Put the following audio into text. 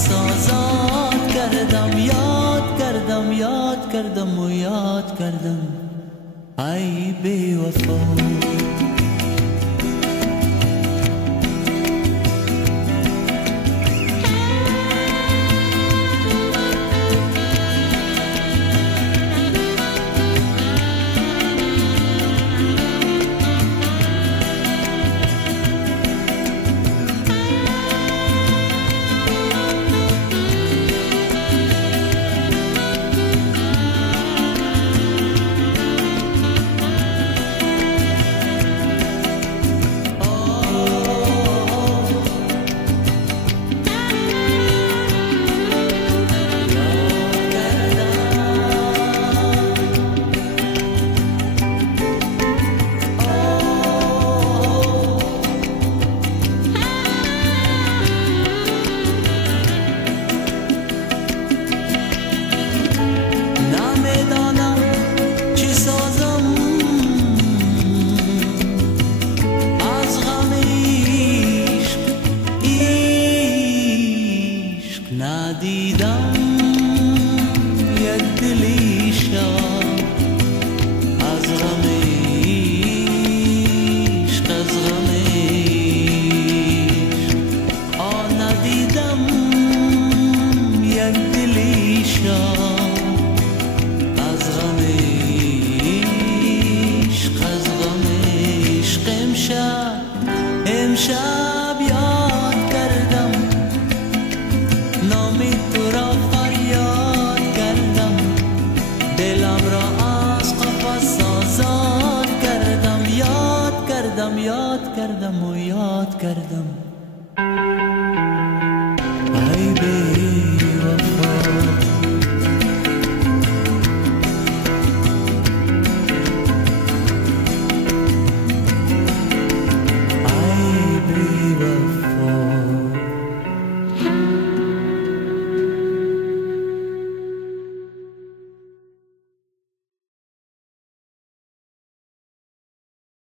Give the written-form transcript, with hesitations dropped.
قفس آزاد کردم، یاد کردم، یاد کردم و یاد کردم ای بی وفا. ندیدم یک دلی شاد از غم عشق، از غم عشق. ندیدم یک دلی شاد از غم عشق، از غم عشق. امشب یاد کردم نامی تو را فریاد کردم، دلم را از قفس آزاد کردم، یاد کردم، یاد کردم و یاد کردم